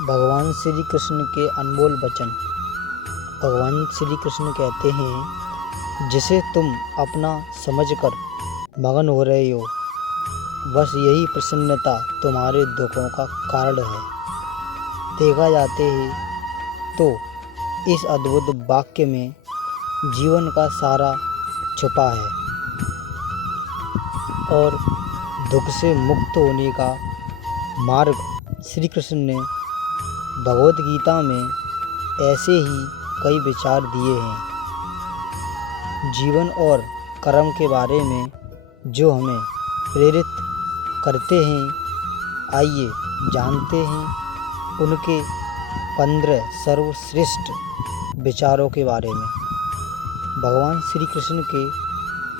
भगवान श्री कृष्ण के अनमोल वचन। भगवान श्री कृष्ण कहते हैं, जिसे तुम अपना समझकर मगन हो रहे हो, बस यही प्रसन्नता तुम्हारे दुखों का कारण है। देखा जाते हैं तो इस अद्भुत वाक्य में जीवन का सारा छुपा है और दुख से मुक्त होने का मार्ग श्री कृष्ण ने भगवद गीता में ऐसे ही कई विचार दिए हैं। जीवन और कर्म के बारे में जो हमें प्रेरित करते हैं, आइए जानते हैं उनके 15 सर्वश्रेष्ठ विचारों के बारे में। भगवान श्री कृष्ण के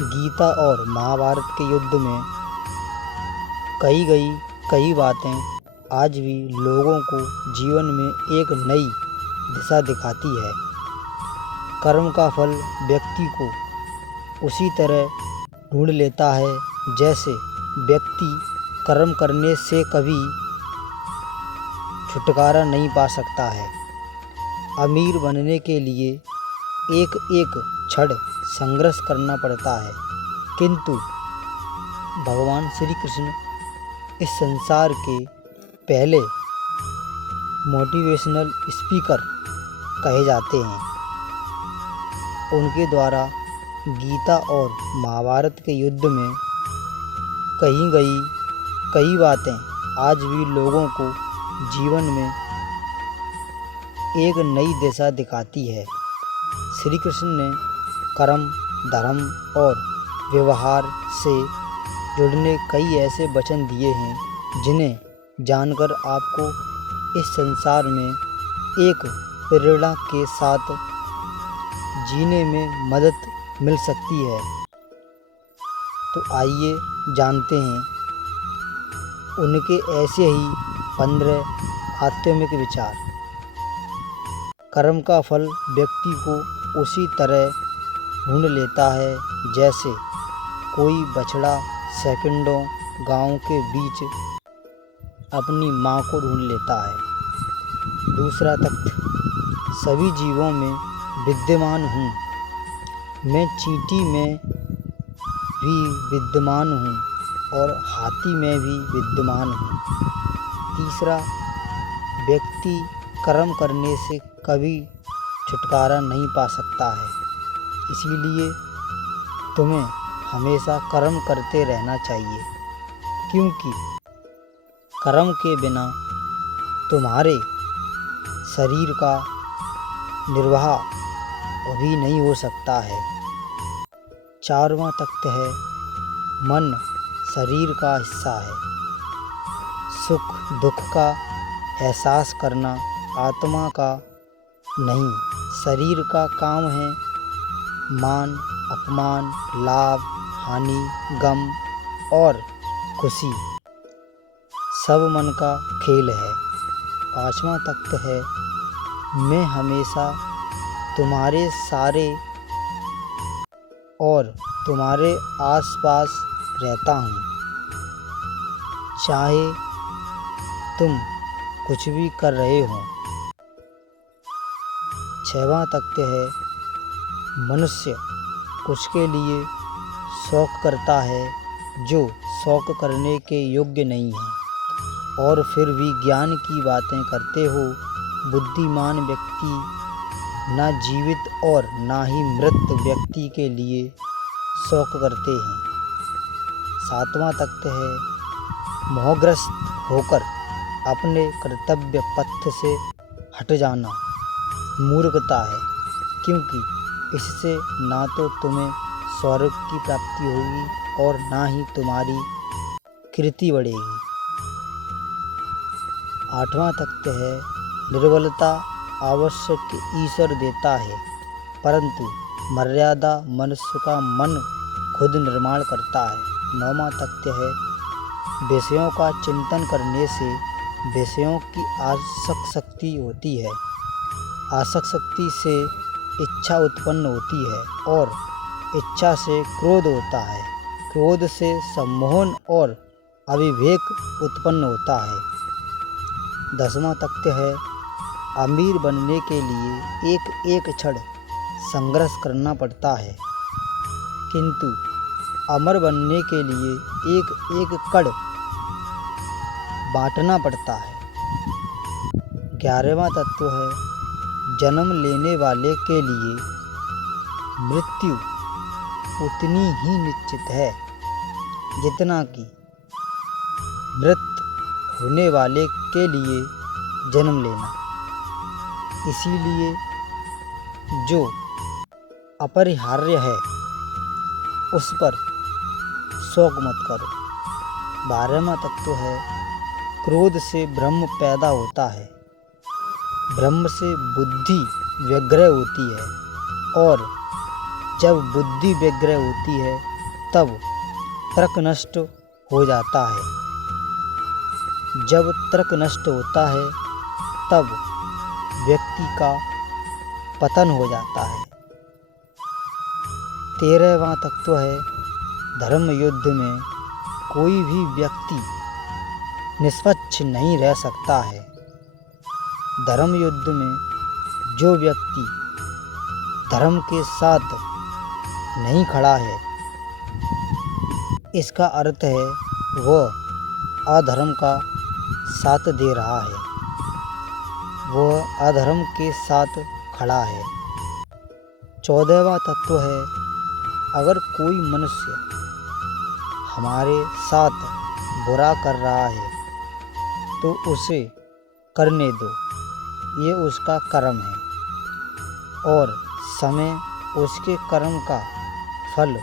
गीता और महाभारत के युद्ध में कही गई कई बातें आज भी लोगों को जीवन में एक नई दिशा दिखाती है। कर्म का फल व्यक्ति को उसी तरह ढूंढ लेता है जैसे व्यक्ति कर्म करने से कभी छुटकारा नहीं पा सकता है। अमीर बनने के लिए एक एक क्षण संघर्ष करना पड़ता है, किंतु भगवान श्री कृष्ण इस संसार के पहले मोटिवेशनल स्पीकर कहे जाते हैं। उनके द्वारा गीता और महाभारत के युद्ध में कही गई कई बातें आज भी लोगों को जीवन में एक नई दिशा दिखाती है। श्री कृष्ण ने कर्म, धर्म और व्यवहार से जुड़ने कई ऐसे वचन दिए हैं जिन्हें जानकर आपको इस संसार में एक प्रेरणा के साथ जीने में मदद मिल सकती है। तो आइए जानते हैं उनके ऐसे ही 15 आध्यात्मिक विचार। कर्म का फल व्यक्ति को उसी तरह ढूंढ लेता है जैसे कोई बछड़ा सेकंडों गांव के बीच अपनी माँ को ढूंढ लेता है। दूसरा तथ्य, सभी जीवों में विद्यमान हूँ, मैं चींटी में भी विद्यमान हूँ और हाथी में भी विद्यमान हूँ। तीसरा, व्यक्ति कर्म करने से कभी छुटकारा नहीं पा सकता है, इसीलिए तुम्हें हमेशा कर्म करते रहना चाहिए, क्योंकि कर्म के बिना तुम्हारे शरीर का निर्वाह भी नहीं हो सकता है। चारवां तथ्य है, मन शरीर का हिस्सा है। सुख दुख का एहसास करना आत्मा का नहीं, शरीर का काम है। मान अपमान, लाभ हानि, गम और खुशी सब मन का खेल है। पांचवा तथ्य है, मैं हमेशा तुम्हारे सारे और तुम्हारे आसपास रहता हूँ, चाहे तुम कुछ भी कर रहे हो। छठवां तथ्य है, मनुष्य कुछ के लिए शौक करता है जो शौक करने के योग्य नहीं है, और फिर भी ज्ञान की बातें करते हो। बुद्धिमान व्यक्ति ना जीवित और ना ही मृत व्यक्ति के लिए शौक करते हैं। सातवां तथ्य है, मोहग्रस्त होकर अपने कर्तव्य पथ से हट जाना मूर्खता है, क्योंकि इससे ना तो तुम्हें स्वर्ग की प्राप्ति होगी और ना ही तुम्हारी कीर्ति बढ़ेगी। आठवां तथ्य है, निर्बलता आवश्यक ईश्वर देता है, परंतु मर्यादा मनुष्य का मन खुद निर्माण करता है। नौवां तथ्य है, विषयों का चिंतन करने से विषयों की आसक्ति होती है। आसक्ति से इच्छा उत्पन्न होती है और इच्छा से क्रोध होता है। क्रोध से सम्मोहन और अविवेक उत्पन्न होता है। 10वां तथ्य है, अमीर बनने के लिए एक एक क्षण संघर्ष करना पड़ता है, किंतु अमर बनने के लिए एक एक कण बांटना पड़ता है। 11वां तत्व है, जन्म लेने वाले के लिए मृत्यु उतनी ही निश्चित है जितना कि मृत होने वाले के लिए जन्म लेना। इसीलिए जो अपरिहार्य है उस पर शौक मत करो। 12वां तत्व है, क्रोध से ब्रह्म पैदा होता है, ब्रह्म से बुद्धि व्यग्र होती है, और जब बुद्धि व्यग्र होती है तब तर्क नष्ट हो जाता है। जब तर्क नष्ट होता है तब व्यक्ति का पतन हो जाता है। 13वां तत्व है, धर्म युद्ध में कोई भी व्यक्ति निष्पक्ष नहीं रह सकता है। धर्म युद्ध में जो व्यक्ति धर्म के साथ नहीं खड़ा है, इसका अर्थ है वह अधर्म का साथ दे रहा है, वह अधर्म के साथ खड़ा है। 14वां तत्व है, अगर कोई मनुष्य हमारे साथ बुरा कर रहा है तो उसे करने दो, ये उसका कर्म है और समय उसके कर्म का फल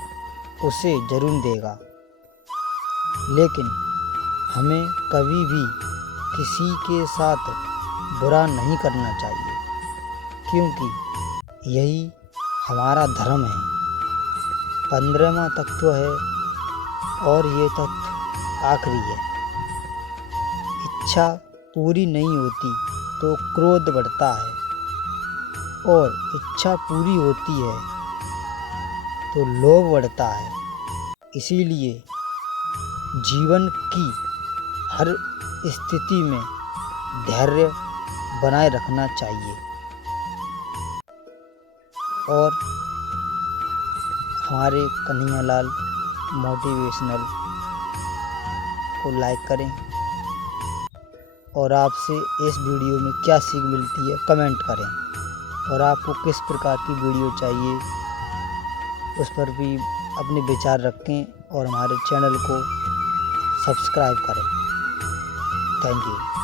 उसे जरूर देगा। लेकिन हमें कभी भी किसी के साथ बुरा नहीं करना चाहिए, क्योंकि यही हमारा धर्म है। 15वां तत्व है, और ये तत्व आखिरी है, इच्छा पूरी नहीं होती तो क्रोध बढ़ता है, और इच्छा पूरी होती है तो लोभ बढ़ता है। इसीलिए जीवन की हर स्थिति में धैर्य बनाए रखना चाहिए और हमारे कन्हैयालाल मोटिवेशनल को लाइक करें और आपसे इस वीडियो में क्या सीख मिलती है कमेंट करें, और आपको किस प्रकार की वीडियो चाहिए उस पर भी अपने विचार रखें और हमारे चैनल को सब्सक्राइब करें। Thank you.